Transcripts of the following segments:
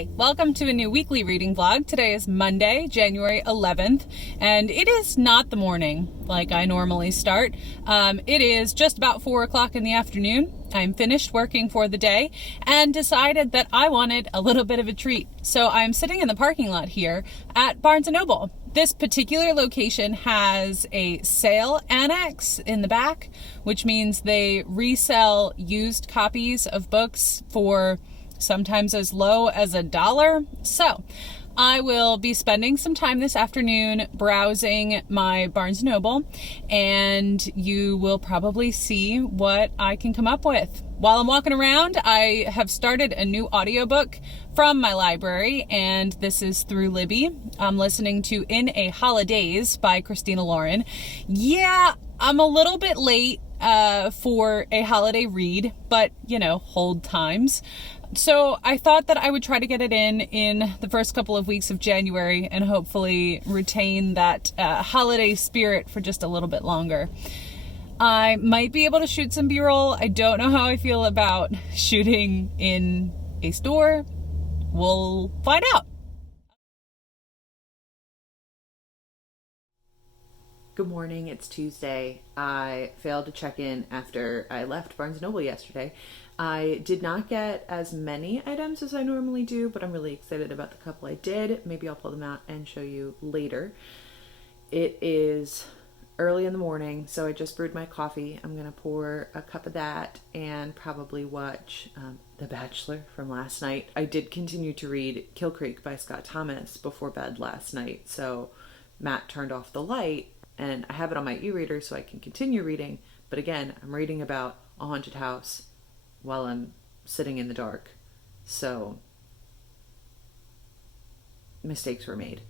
Hi, welcome to a new weekly reading vlog. Today is Monday, January 11th, and it is not the morning like I normally start. It is just about 4 o'clock in the afternoon. I'm finished working for the day and decided that I wanted a little bit of a treat. So I'm sitting in the parking lot here at Barnes & Noble. This particular location has a sale annex in the back, which means they resell used copies of books for sometimes as low as $1. So I will be spending some time this afternoon browsing my Barnes & Noble, and you will probably see what I can come up with. While I'm walking around, I have started a new audiobook from my library, and this is through Libby. I'm listening to In a Holidaze by Christina Murin. Yeah, I'm a little bit late for a holiday read, but hold times. So I thought that I would try to get it in the first couple of weeks of January and hopefully retain that holiday spirit for just a little bit longer. I might be able to shoot some B-roll. I don't know how I feel about shooting in a store. We'll find out. Good morning, it's Tuesday. I failed to check in after I left Barnes & Noble yesterday. I did not get as many items as I normally do, but I'm really excited about the couple I did. Maybe I'll pull them out and show you later. It is early in the morning, so I just brewed my coffee. I'm gonna pour a cup of that and probably watch The Bachelor from last night. I did continue to read Kill Creek by Scott Thomas before bed last night, so Matt turned off the light and I have it on my e-reader so I can continue reading. But again, I'm reading about a haunted house while I'm sitting in the dark. So mistakes were made.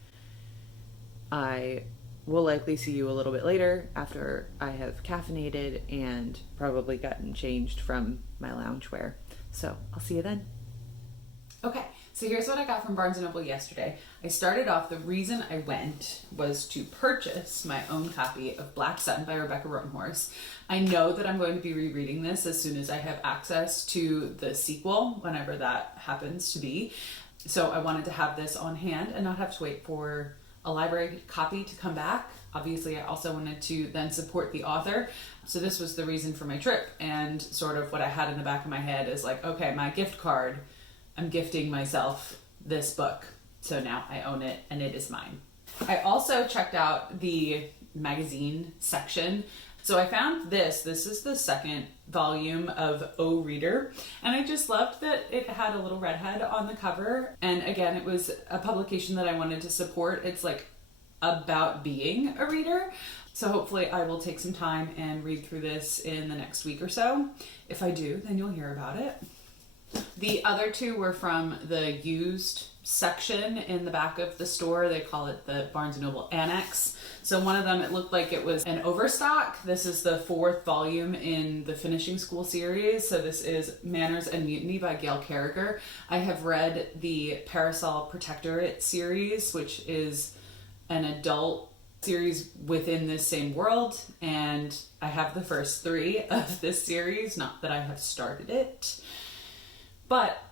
I will likely see you a little bit later after I have caffeinated and probably gotten changed from my loungewear. So I'll see you then. Okay, so here's what I got from Barnes & Noble yesterday. I started off, the reason I went was to purchase my own copy of Black Sun by Rebecca Rotenhorse. I know that I'm going to be rereading this as soon as I have access to the sequel, whenever that happens to be. So I wanted to have this on hand and not have to wait for a library copy to come back. Obviously, I also wanted to then support the author. So this was the reason for my trip, and sort of what I had in the back of my head is like, okay, my gift card, I'm gifting myself this book. So now I own it and it is mine. I also checked out the magazine section. So I found this is the second volume of O Reader, and I just loved that it had a little redhead on the cover. And again, it was a publication that I wanted to support. It's like about being a reader. So hopefully I will take some time and read through this in the next week or so. If I do, then you'll hear about it. The other two were from the used section in the back of the store. They call it the Barnes & Noble Annex. So one of them, it looked like it was an overstock. This is the 4th volume in the Finishing School series. So this is Manners and Mutiny by Gail Carriger. I have read the Parasol Protectorate series, which is an adult series within this same world. And I have the first 3 of this series, not that I have started it. But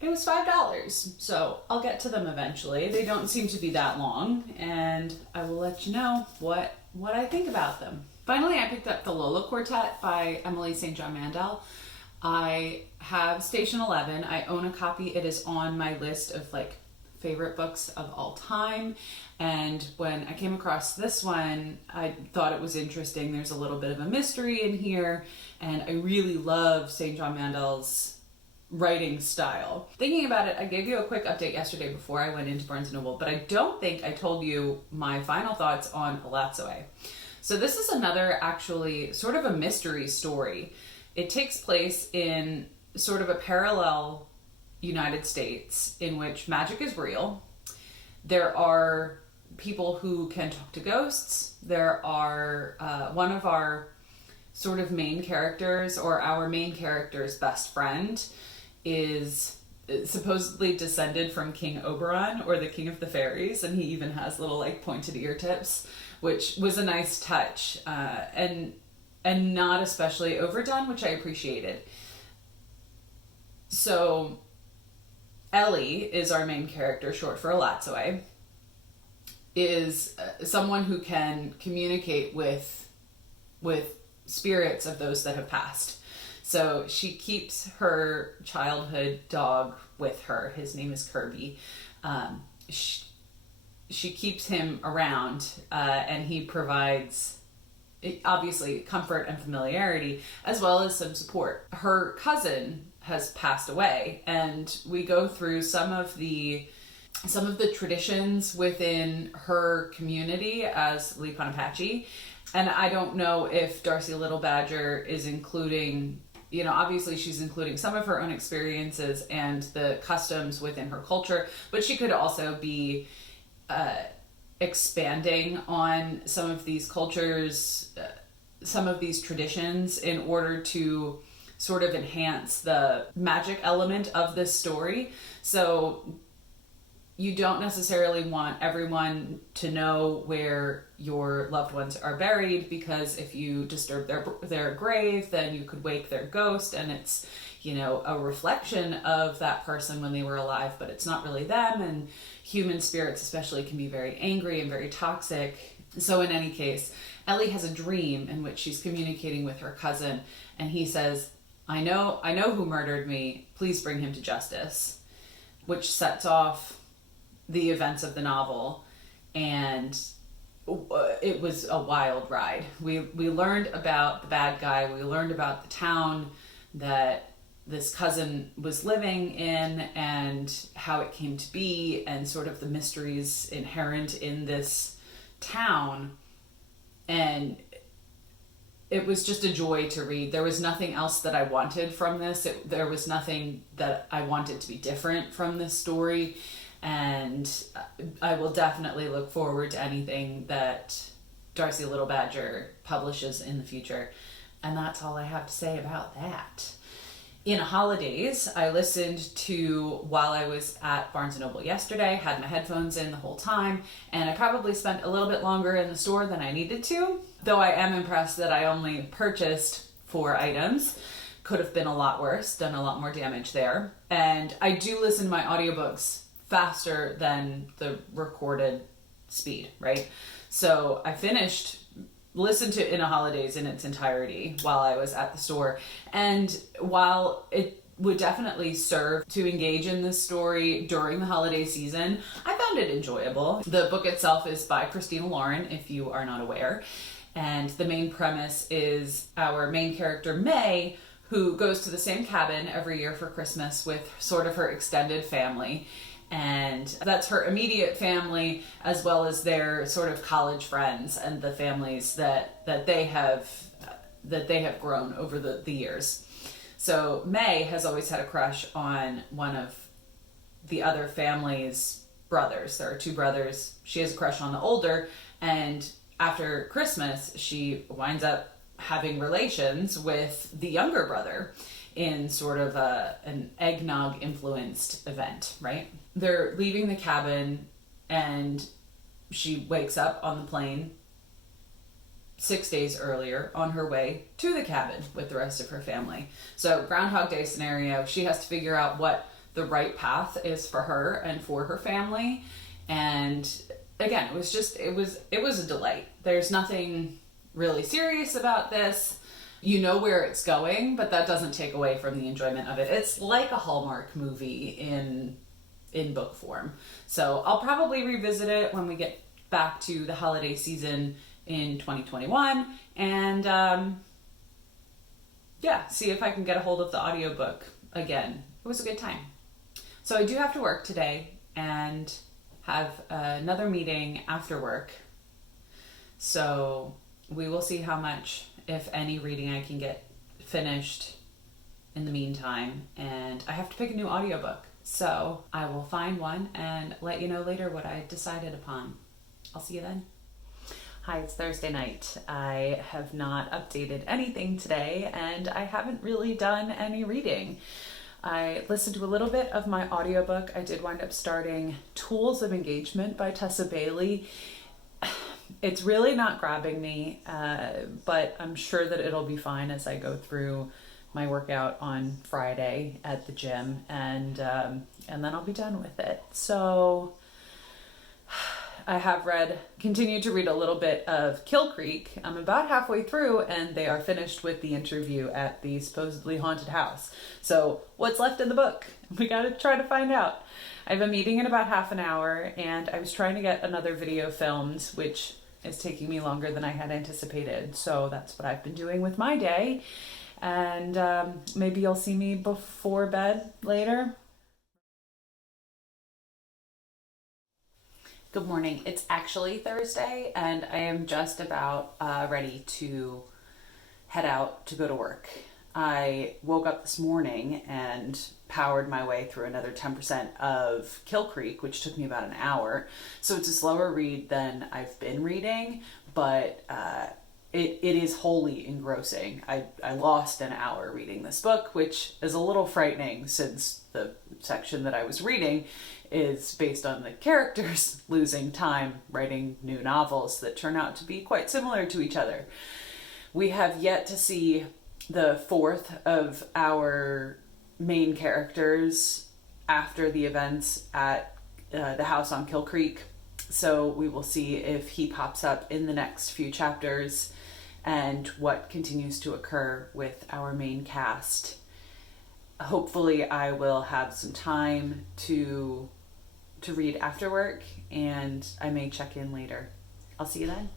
it was $5, so I'll get to them eventually. They don't seem to be that long, and I will let you know what I think about them. Finally, I picked up The Lola Quartet by Emily St. John Mandel. I have Station 11. I own a copy. It is on my list of favorite books of all time. And when I came across this one, I thought it was interesting. There's a little bit of a mystery in here, and I really love St. John Mandel's writing style. Thinking about it, I gave you a quick update yesterday before I went into Barnes & Noble, but I don't think I told you my final thoughts on Elatsoe. So this is another actually sort of a mystery story. It takes place in sort of a parallel United States in which magic is real. There are people who can talk to ghosts. There are one of our sort of main characters, or our main character's best friend, is supposedly descended from King Oberon, or the King of the Fairies, and he even has little pointed ear tips, which was a nice touch, and not especially overdone, which I appreciated. So Ellie is our main character, short for Elatsoe, is someone who can communicate with spirits of those that have passed. So she keeps her childhood dog with her. His name is Kirby. She keeps him around, and he provides, obviously, comfort and familiarity, as well as some support. Her cousin has passed away, and we go through some of the traditions within her community as Lipanapatchi. And I don't know if Darcie Little Badger is including, obviously she's including some of her own experiences and the customs within her culture, but she could also be expanding on some of these cultures, some of these traditions, in order to sort of enhance the magic element of this story. So you don't necessarily want everyone to know where your loved ones are buried, because if you disturb their grave, then you could wake their ghost, and it's, a reflection of that person when they were alive, but it's not really them. And human spirits especially can be very angry and very toxic. So in any case, Ellie has a dream in which she's communicating with her cousin, and he says, I know who murdered me. Please bring him to justice, which sets off the events of the novel. And it was a wild ride. We learned about the bad guy. We learned about the town that this cousin was living in, and how it came to be, and sort of the mysteries inherent in this town. And it was just a joy to read. There was nothing else that I wanted from this. There was nothing that I wanted to be different from this story. And I will definitely look forward to anything that Darcie Little Badger publishes in the future. And that's all I have to say about that. In Holidaze, I listened to while I was at Barnes & Noble yesterday, had my headphones in the whole time, and I probably spent a little bit longer in the store than I needed to, though I am impressed that I only purchased 4 items. Could have been a lot worse, done a lot more damage there. And I do listen to my audiobooks faster than the recorded speed, right? So I listened to In a Holidaze in its entirety while I was at the store. And while it would definitely serve to engage in this story during the holiday season, I found it enjoyable. The book itself is by Christina Lauren, if you are not aware. And the main premise is our main character, May, who goes to the same cabin every year for Christmas with sort of her extended family. And that's her immediate family, as well as their sort of college friends and the families that they have grown over the years. So May has always had a crush on one of the other family's brothers. There are 2 brothers. She has a crush on the older, and after Christmas, she winds up having relations with the younger brother in sort of an eggnog influenced event, right? They're leaving the cabin, and she wakes up on the plane 6 days earlier on her way to the cabin with the rest of her family. So Groundhog Day scenario, she has to figure out what the right path is for her and for her family. And again, it was a delight. There's nothing really serious about this. You know where it's going, but that doesn't take away from the enjoyment of it. It's like a Hallmark movie in book form. So I'll probably revisit it when we get back to the holiday season in 2021, and see if I can get a hold of the audiobook again. It was a good time. So I do have to work today and have another meeting after work. So we will see how much, if any, reading I can get finished in the meantime. And I have to pick a new audiobook. So I will find one and let you know later what I decided upon. I'll see you then. Hi, it's Thursday night. I have not updated anything today, and I haven't really done any reading. I listened to a little bit of my audiobook. I did wind up starting Tools of Engagement by Tessa Bailey. It's really not grabbing me, but I'm sure that it'll be fine as I go through my workout on Friday at the gym, and then I'll be done with it. So I have continued to read a little bit of Kill Creek. I'm about halfway through, and they are finished with the interview at the supposedly haunted house. So what's left in the book? We gotta try to find out. I have a meeting in about half an hour, and I was trying to get another video filmed, which is taking me longer than I had anticipated. So that's what I've been doing with my day. And maybe you'll see me before bed later. Good morning. It's actually Thursday, and I am just about ready to head out to go to work. I woke up this morning and powered my way through another 10% of Kill Creek, which took me about an hour. So it's a slower read than I've been reading, but it is wholly engrossing. I lost an hour reading this book, which is a little frightening since the section that I was reading is based on the characters losing time writing new novels that turn out to be quite similar to each other. We have yet to see the fourth of our main characters after the events at the house on Kill Creek. So we will see if he pops up in the next few chapters and what continues to occur with our main cast. Hopefully I will have some time to read after work, and I may check in later. I'll see you then.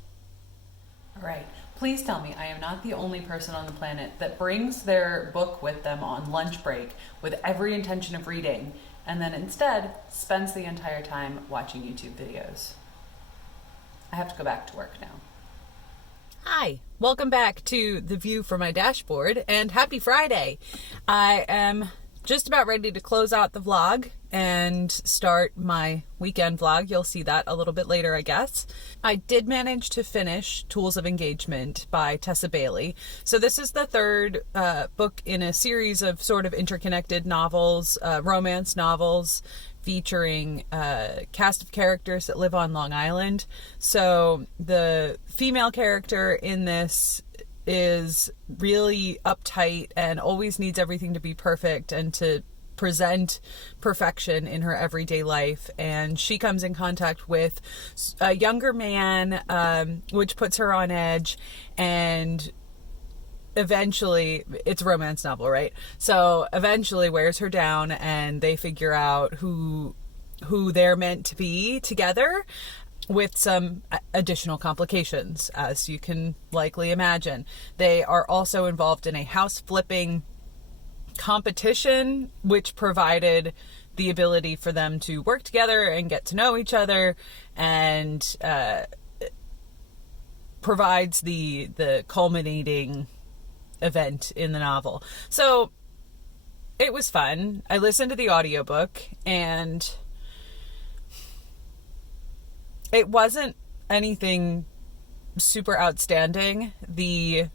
All right. Please tell me I am not the only person on the planet that brings their book with them on lunch break with every intention of reading, and then instead spends the entire time watching YouTube videos. I have to go back to work now. Hi, welcome back to the view from my dashboard, and happy Friday. I am just about ready to close out the vlog and start my weekend vlog. You'll see that a little bit later, I guess. I did manage to finish Tools of Engagement by Tessa Bailey. So this is the third book in a series of sort of interconnected novels, romance novels, featuring a cast of characters that live on Long Island. So the female character in this is really uptight and always needs everything to be perfect and to present perfection in her everyday life. And she comes in contact with a younger man, which puts her on edge, and eventually, it's a romance novel, right? So eventually wears her down, and they figure out who they're meant to be together, with some additional complications, as you can likely imagine. They are also involved in a house flipping competition, which provided the ability for them to work together and get to know each other, and provides the culminating event in the novel. So it was fun. I listened to the audiobook, and it wasn't anything super outstanding. The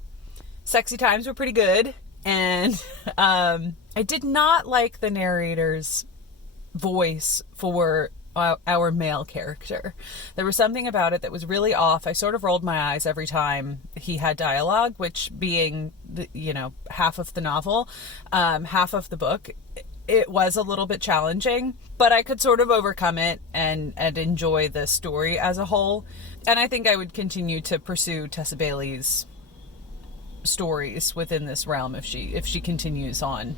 sexy times were pretty good, and I did not like the narrator's voice for our male character. There was something about it that was really off. I sort of rolled my eyes every time he had dialogue, which being half of the novel, half of the book, it was a little bit challenging, but I could sort of overcome it and enjoy the story as a whole. And I think I would continue to pursue Tessa Bailey's stories within this realm if she continues on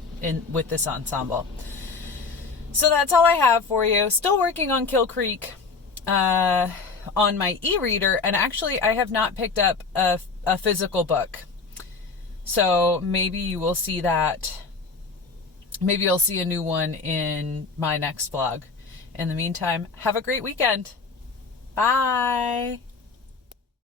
with this ensemble. So that's all I have for you. Still working on Kill Creek on my e-reader, and actually I have not picked up a physical book. So maybe you will see that. Maybe you'll see a new one in my next vlog. In the meantime, have a great weekend. Bye.